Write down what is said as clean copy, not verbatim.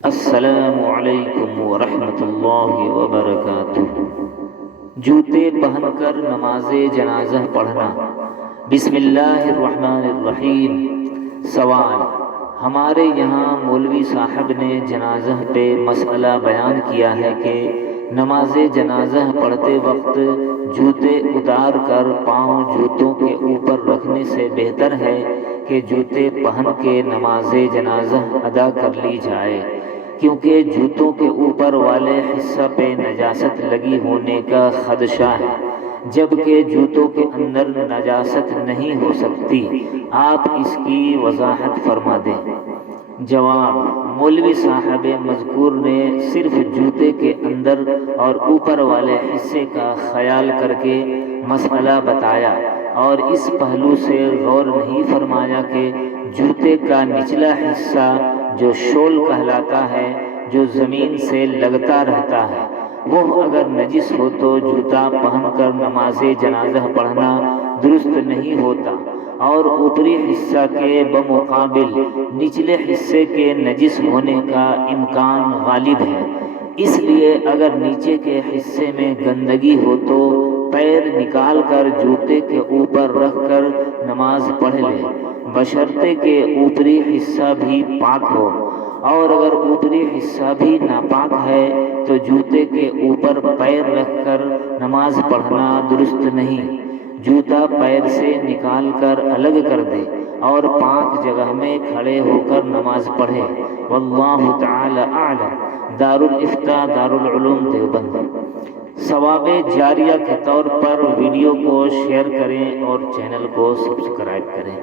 السلام علیکم ورحمۃ اللہ وبرکاتہ۔ جوتے پہن کر نماز جنازہ پڑھنا۔ بسم اللہ الرحمن الرحیم۔ سوال: ہمارے یہاں مولوی صاحب نے جنازہ پہ مسئلہ بیان کیا ہے کہ نماز جنازہ پڑھتے وقت جوتے اتار کر پاؤں جوتوں کے اوپر رکھنے سے بہتر ہے کہ جوتے پہن کے نماز جنازہ ادا کر لی جائے، کیونکہ جوتوں کے اوپر والے حصہ پہ نجاست لگی ہونے کا خدشہ ہے، جبکہ جوتوں کے اندر نجاست نہیں ہو سکتی۔ آپ اس کی وضاحت فرما دیں۔ جواب: مولوی صاحب مذکور نے صرف جوتے کے اندر اور اوپر والے حصے کا خیال کر کے مسئلہ بتایا، اور اس پہلو سے غور نہیں فرمایا کہ جوتے کا نچلا حصہ جو شول کہلاتا ہے، جو زمین سے لگتا رہتا ہے، وہ اگر نجس ہو تو جوتا پہن کر نماز جنازہ پڑھنا درست نہیں ہوتا، اور اوپری حصہ کے بمقابل نچلے حصے کے نجس ہونے کا امکان غالب ہے۔ اس لیے اگر نیچے کے حصے میں گندگی ہو تو پیر نکال کر جوتے کے اوپر رکھ کر نماز پڑھ لے، بشرطے کہ اوپری حصہ بھی پاک ہو، اور اگر اوپری حصہ بھی ناپاک ہے تو جوتے کے اوپر پیر رکھ کر نماز پڑھنا درست نہیں۔ جوتا پیر سے نکال کر الگ کر دے اور پاک جگہ میں کھڑے ہو کر نماز پڑھے۔ واللہ تعالی اعلم۔ دارالافتاء دارالعلوم دیوبند۔ ثواب جاریہ کے طور پر ویڈیو کو شیئر کریں اور چینل کو سبسکرائب کریں۔